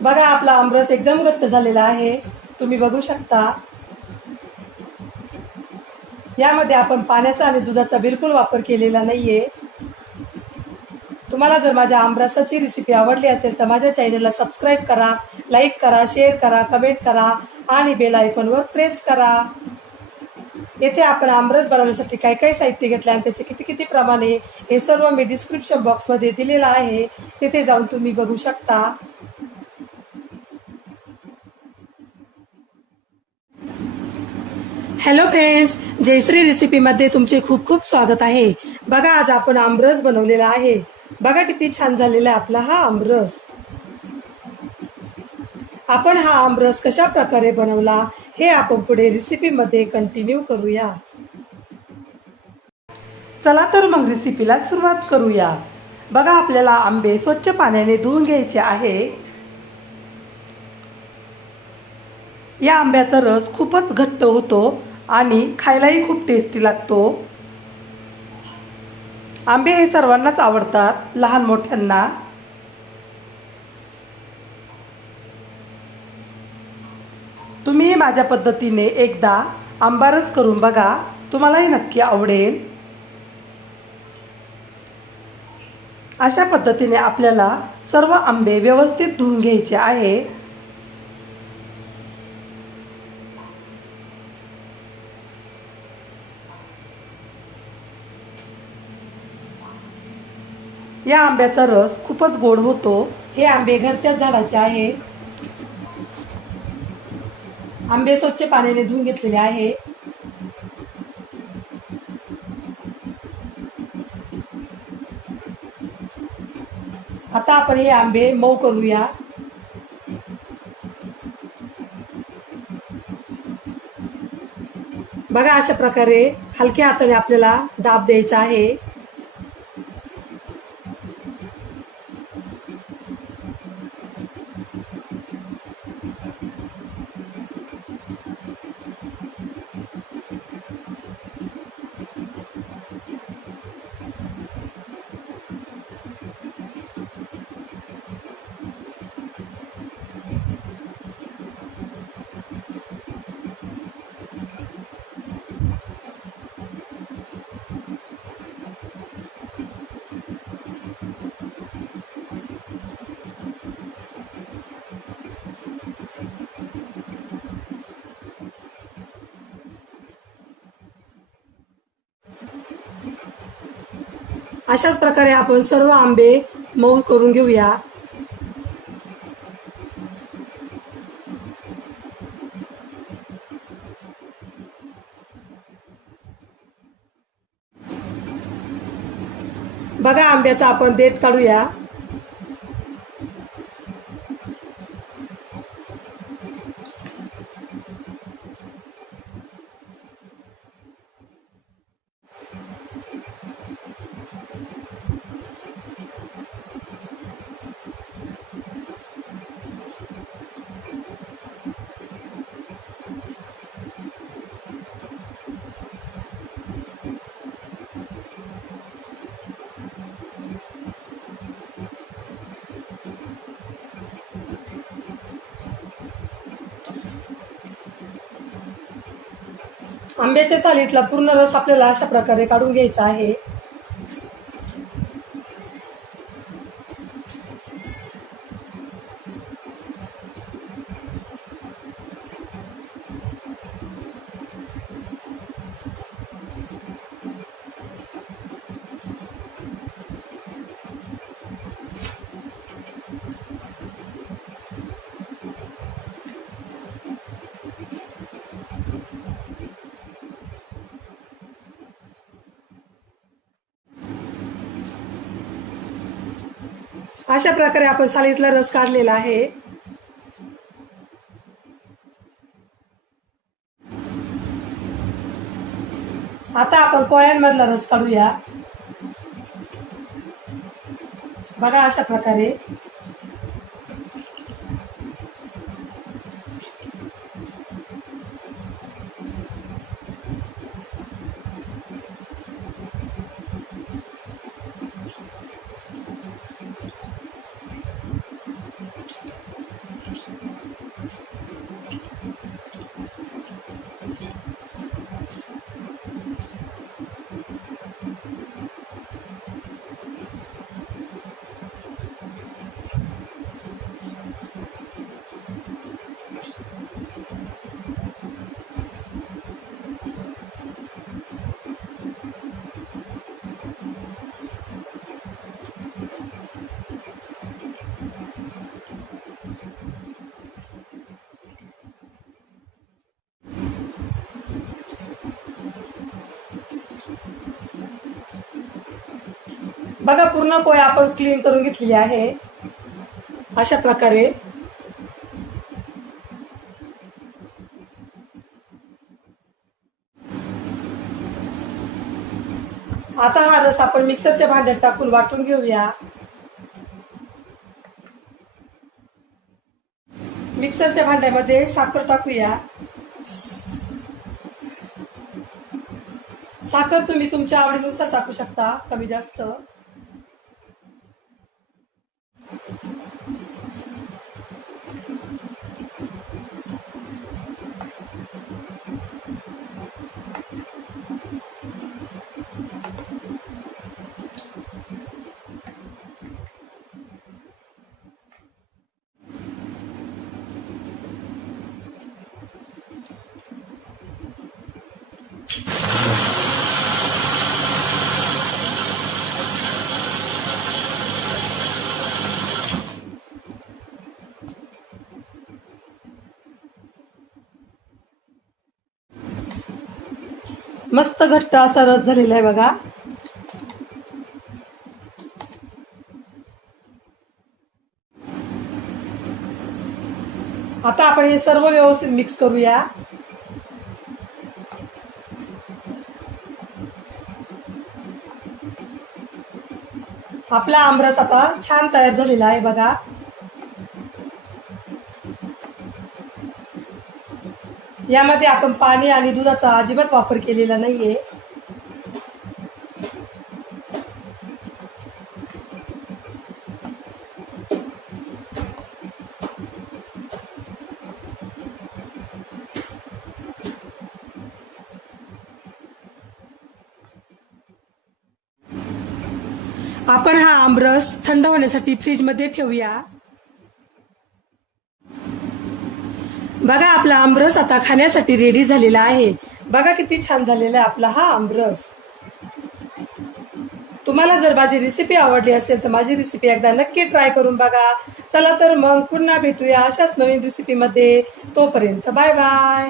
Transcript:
बघा आपला आमरस एकदम घट्ट झालेला आहे, तुम्ही बघू शकता। यामध्ये आपण पाण्याचा आणि दुधाचा बिलकुल वापर केलेला नाहीये। तुम्हाला जर माझ्या आमरसाची रेसिपी आवडली असेल तर माझ्या चॅनलला सबस्क्राईब करा, लाईक करा, शेअर करा, कमेंट करा आणि बेल आयकॉनवर प्रेस करा। येथे आपण आमरस बनवण्यासाठी काय काय साहित्य घेतले आणि त्याचे किती किती प्रमाण आहे हे सर्व मी डिस्क्रिप्शन बॉक्समध्ये दिलेलं आहे, तिथे जाऊन तुम्ही बघू शकता। हॅलो फ्रेंड्स, जयश्री रेसिपीमध्ये तुमचे खूप खूप स्वागत आहे। बघा आज आपण आमरस बनवलेला आहे। बघा किती छान झालेला आहे आपला हा आमरस। आपण हा आमरस कशा प्रकारे बनवला हे आपण पुढे रेसिपीमध्ये कंटिन्यू करूया। चला तर मग रेसिपीला सुरुवात करूया। बघा आपल्याला आंबे स्वच्छ पाण्याने धुवून घ्यायचे आहे। या आंब्याचा रस खूपच घट्ट होतो आणि खायलाही खूप टेस्टी लागतो। आंबे हे सर्वांनाच आवडतात, लहान मोठ्यांना। तुम्ही माझ्या पद्धतीने एकदा आंबारस करून बघा, तुम्हालाही नक्की आवडेल। अशा पद्धतीने आपल्याला सर्व आंबे व्यवस्थित धुवून घ्यायचे आहे। या आंब्याचा रस खूपच गोड होतो। हे आंबे घरच्याच झाडाचे आहेत। आंबे स्वच्छ पाण्याने धुवून घेतलेले आहे। आता आपण हे आंबे मऊ करूया। बघा अशा प्रकारे हलक्या हाताने आपल्याला दाब द्यायचा आहे। अशाच प्रकारे आपण सर्व आंबे मऊ करून घेऊया। बघा आंब्याचा आपण देठ काढूया। आंब्याच्या सालीतला पूर्ण रस आपल्याला अशा प्रकारे काढून घ्यायचा आहे। अशा प्रकारे आपण सालीतला रस काढलेला आहे। आता आपण कोयांमधला रस काढूया। बघा अशा प्रकारे बघा पूर्ण पोळी आपण क्लीन करून घेतलेली आहे अशा प्रकारे. आता हा रस आपण मिक्सरच्या भांड्यात टाकून वाटून घेऊया. मिक्सरच्या भांड्यामध्ये साखर टाकूया. साखर तुम्ही तुमच्या आवडीनुसार टाकू शकता, कमी जास्त. मस्त घट्ट असा रस झालेला आहे बघा. आता आपण हे सर्व व्यवस्थित मिक्स करूया. आपला आमरस आता छान तयार झालेला आहे बघा. यामध्ये आपण पाणी आणि दुधाचा अजिबात वापर केलेला नाहीये. आपण हा आमरस थंड होण्यासाठी फ्रीजमध्ये ठेवूया. बघा आपला आमरस आता खाण्यासाठी रेडी झालेला आहे. बघा किती छान झालेला आहे आपला हा आमरस. तुम्हाला जर माझी रेसिपी आवडली असेल तर माझी रेसिपी एकदा नक्की ट्राय करून बघा. चला तर मग पुन्हा भेटूया अशाच नवीन रेसिपीमध्ये. तोपर्यंत बाय बाय.